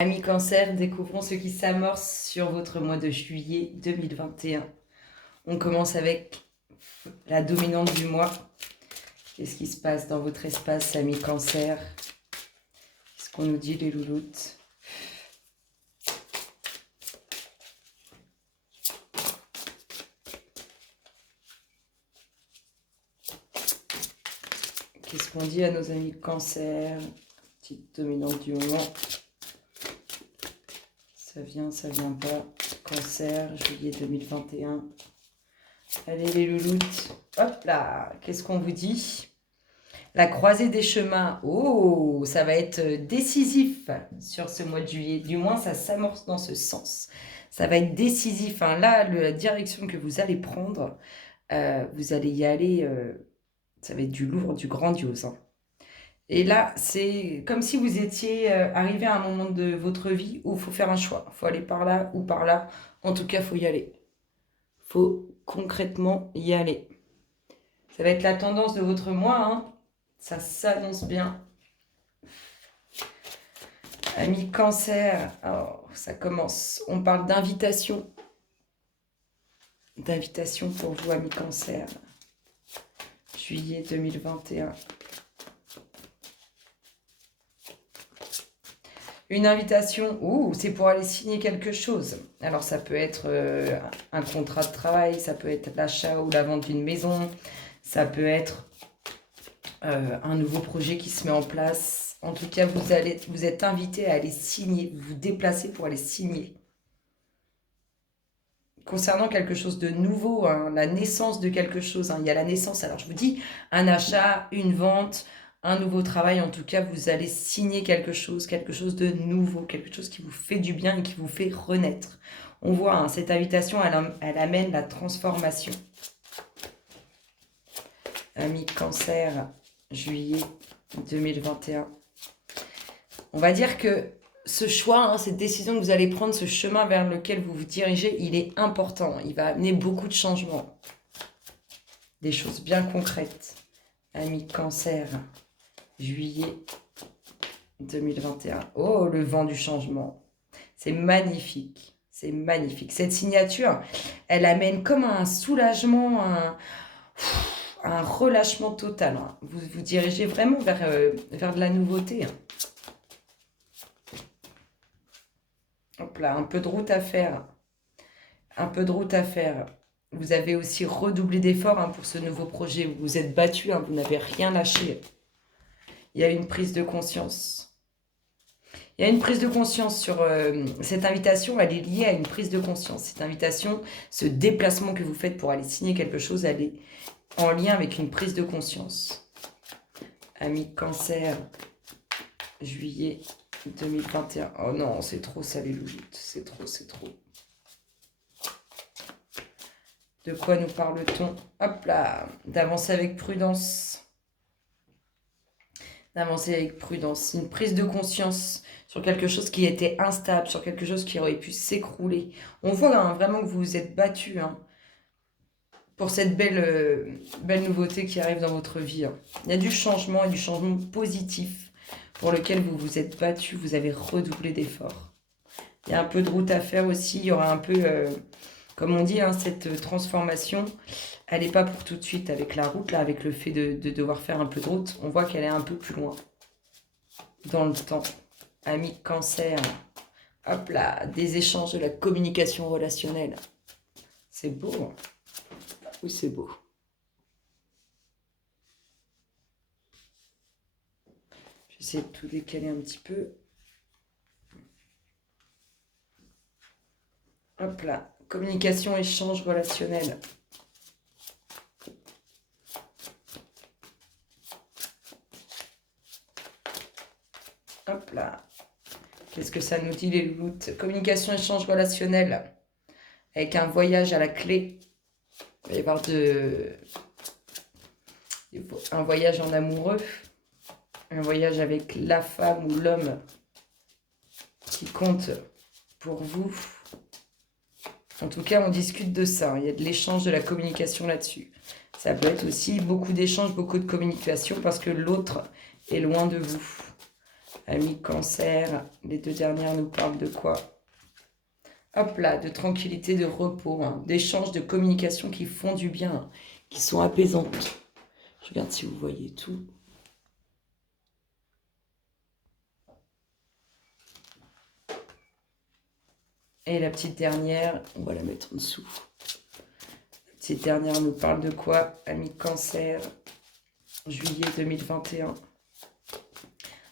Amis Cancer, découvrons ce qui s'amorce sur votre mois de juillet 2021. On commence avec la dominante du mois. Qu'est-ce qui se passe dans votre espace, amis Cancer? Qu'est-ce qu'on nous dit, les louloutes? Qu'est-ce qu'on dit à nos amis Cancer? Petite dominante du moment. Ça vient pas. Cancer, juillet 2021. Allez les louloutes. Hop là, qu'est-ce qu'on vous dit? La croisée des chemins. Oh, ça va être décisif sur ce mois de juillet. Du moins, ça s'amorce dans ce sens. Ça va être décisif. Hein. Là, la direction que vous allez prendre, vous allez y aller. Ça va être du lourd, du grandiose. Hein. Et là, c'est comme si vous étiez arrivé à un moment de votre vie où il faut faire un choix. Il faut aller par là ou par là. En tout cas, il faut y aller. Il faut concrètement y aller. Ça va être la tendance de votre mois. Hein. Ça s'annonce bien. Amis Cancer, alors, ça commence. On parle d'invitation. D'invitation pour vous, amis Cancer. Juillet 2021. Une invitation, c'est pour aller signer quelque chose. Alors ça peut être un contrat de travail, ça peut être l'achat ou la vente d'une maison, ça peut être un nouveau projet qui se met en place. En tout cas, vous êtes invité à aller signer, vous déplacer pour aller signer. Concernant quelque chose de nouveau, hein, la naissance de quelque chose, hein, il y a la naissance, alors je vous dis, un achat, une vente, un nouveau travail, en tout cas, vous allez signer quelque chose de nouveau, quelque chose qui vous fait du bien et qui vous fait renaître. On voit, hein, cette invitation, elle amène la transformation. Amis Cancer, juillet 2021. On va dire que ce choix, hein, cette décision que vous allez prendre, ce chemin vers lequel vous vous dirigez, il est important. Il va amener beaucoup de changements. Des choses bien concrètes. Amis Cancer, juillet 2021. Oh, le vent du changement. C'est magnifique. C'est magnifique. Cette signature, elle amène comme un soulagement, un relâchement total. Hein. Vous vous dirigez vraiment vers de la nouveauté. Hein. Hop là, un peu de route à faire. Un peu de route à faire. Vous avez aussi redoublé d'efforts hein, pour ce nouveau projet. Vous vous êtes battu, hein, vous n'avez rien lâché. Il y a une prise de conscience. Il y a une prise de conscience sur cette invitation, elle est liée à une prise de conscience. Cette invitation, ce déplacement que vous faites pour aller signer quelque chose, elle est en lien avec une prise de conscience. Amis Cancer, juillet 2021. Oh non, c'est trop ça les louloutes. C'est trop, c'est trop. De quoi nous parle-t-on? Hop là, d'avancer avec prudence. D'avancer avec prudence. Une prise de conscience sur quelque chose qui était instable, sur quelque chose qui aurait pu s'écrouler. On voit hein, vraiment que vous vous êtes battu hein, pour cette belle nouveauté qui arrive dans votre vie. Hein. Il y a du changement et du changement positif pour lequel vous vous êtes battu, vous avez redoublé d'efforts. Il y a un peu de route à faire aussi, il y aura un peu, comme on dit, hein, cette transformation, elle n'est pas pour tout de suite avec la route, là, avec le fait de devoir faire un peu de route, on voit qu'elle est un peu plus loin dans le temps. Amis Cancer, hop là, des échanges, de la communication relationnelle. C'est beau. Hein. Oui, c'est beau. J'essaie de tout décaler un petit peu. Hop là, communication, échange relationnel. Hop là. Qu'est-ce que ça nous dit les louloutes? Communication, échange relationnel. Avec un voyage à la clé. Il va y avoir un voyage en amoureux. Un voyage avec la femme ou l'homme qui compte pour vous. En tout cas, on discute de ça. Il y a de l'échange, de la communication là-dessus. Ça peut être aussi beaucoup d'échanges, beaucoup de communication parce que l'autre est loin de vous. Amis Cancer, les 2 dernières nous parlent de quoi? Hop là, de tranquillité, de repos, hein, d'échanges, de communication qui font du bien, hein, qui sont apaisantes. Je regarde si vous voyez tout. Et la petite dernière, on va la mettre en dessous. La petite dernière nous parle de quoi? Amis Cancer, juillet 2021.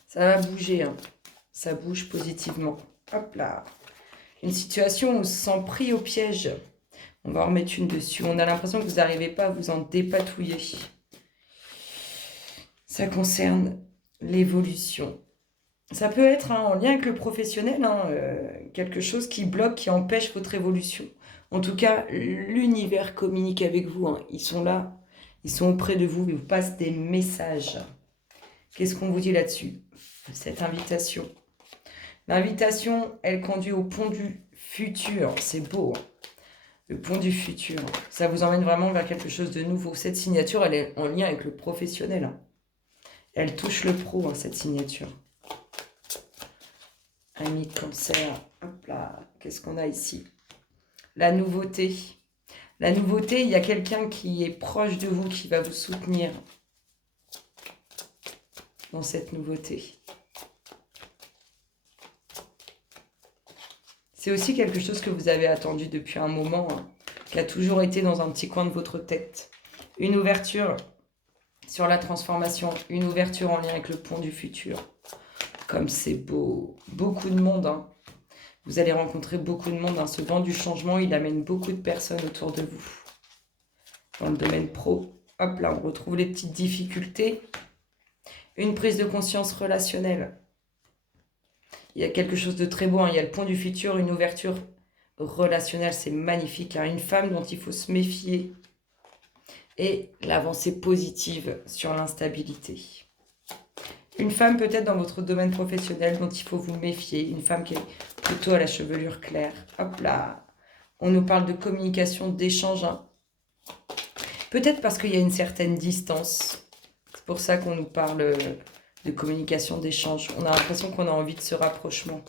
Ça va bouger, hein. Ça bouge positivement. Hop là. Une situation où on se sent pris au piège. On va en remettre une dessus. On a l'impression que vous n'arrivez pas à vous en dépatouiller. Ça concerne l'évolution. Ça peut être en lien avec le professionnel, quelque chose qui bloque, qui empêche votre évolution. En tout cas, l'univers communique avec vous. Ils sont là, ils sont auprès de vous, ils vous passent des messages. Qu'est-ce qu'on vous dit là-dessus? Cette invitation. L'invitation, elle conduit au pont du futur. C'est beau. Le pont du futur. Ça vous emmène vraiment vers quelque chose de nouveau. Cette signature, elle est en lien avec le professionnel. Elle touche le pro, cette signature. Amis Cancer. Hop là. Qu'est-ce qu'on a ici? La nouveauté. La nouveauté, il y a quelqu'un qui est proche de vous, qui va vous soutenir dans cette nouveauté. C'est aussi quelque chose que vous avez attendu depuis un moment, qui a toujours été dans un petit coin de votre tête. Une ouverture sur la transformation, une ouverture en lien avec le pont du futur. Comme c'est beau. Beaucoup de monde. Vous allez rencontrer beaucoup de monde. Ce vent du changement, il amène beaucoup de personnes autour de vous. Dans le domaine pro, hop là, on retrouve les petites difficultés. Une prise de conscience relationnelle. Il y a quelque chose de très beau. Il y a le pont du futur, une ouverture relationnelle. C'est magnifique. Une femme dont il faut se méfier. Et l'avancée positive sur l'instabilité. Une femme peut-être dans votre domaine professionnel dont il faut vous méfier. Une femme qui est plutôt à la chevelure claire. Hop là. On nous parle de communication, d'échange. Peut-être parce qu'il y a une certaine distance. C'est pour ça qu'on nous parle de communication, d'échange. On a l'impression qu'on a envie de ce rapprochement.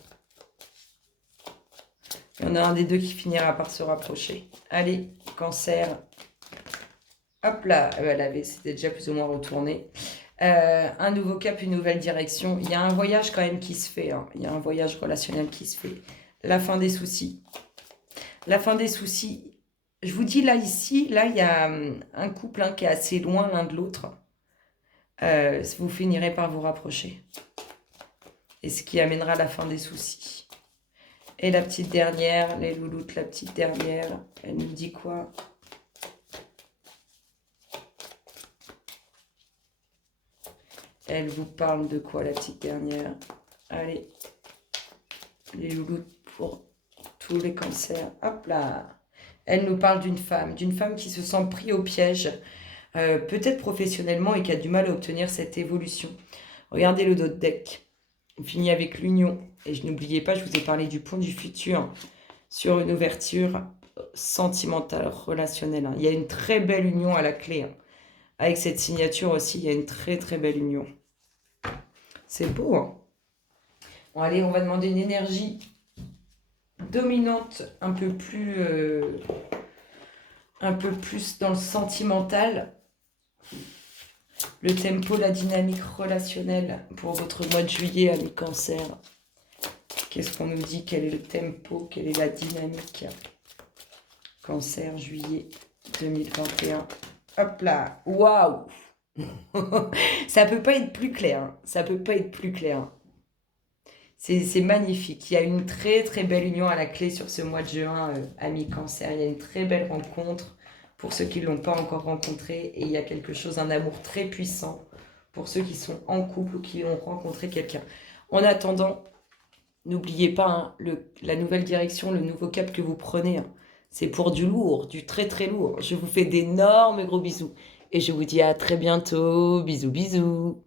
Il y en a un des deux qui finira par se rapprocher. Allez, Cancer. Hop là, c'était déjà plus ou moins retourné. Un nouveau cap, une nouvelle direction. Il y a un voyage quand même qui se fait. Il y a un voyage relationnel qui se fait. La fin des soucis. La fin des soucis. Je vous dis là, ici, là, il y a un couple qui est assez loin l'un de l'autre. Vous finirez par vous rapprocher. Et ce qui amènera la fin des soucis. Et la petite dernière, les louloutes, la petite dernière, elle nous dit quoi? Elle vous parle de quoi, la petite dernière? Allez, les louloutes pour tous les cancers. Hop là. Elle nous parle d'une femme qui se sent prise au piège, peut-être professionnellement, et qui a du mal à obtenir cette évolution. Regardez le dos de deck. On finit avec l'union. Et je n'oubliez pas, je vous ai parlé du pont du futur sur une ouverture sentimentale, relationnelle. Il y a une très belle union à la clé. Avec cette signature aussi, il y a une très très belle union. C'est beau. Bon, allez, on va demander une énergie dominante, un peu plus dans le sentimental. Le tempo, la dynamique relationnelle pour votre mois de juillet, amis Cancer. Qu'est-ce qu'on nous dit? Quel est le tempo? Quelle est la dynamique? Cancer, juillet 2021. Hop là, waouh. Ça peut pas être plus clair. Ça peut pas être plus clair. C'est magnifique. Il y a une très très belle union à la clé sur ce mois de juin, amis Cancer. Il y a une très belle rencontre pour ceux qui ne l'ont pas encore rencontré. Et il y a quelque chose, un amour très puissant pour ceux qui sont en couple ou qui ont rencontré quelqu'un. En attendant, n'oubliez pas la nouvelle direction, le nouveau cap que vous prenez. C'est pour du lourd, du très très lourd. Je vous fais d'énormes gros bisous. Et je vous dis à très bientôt. Bisous, bisous.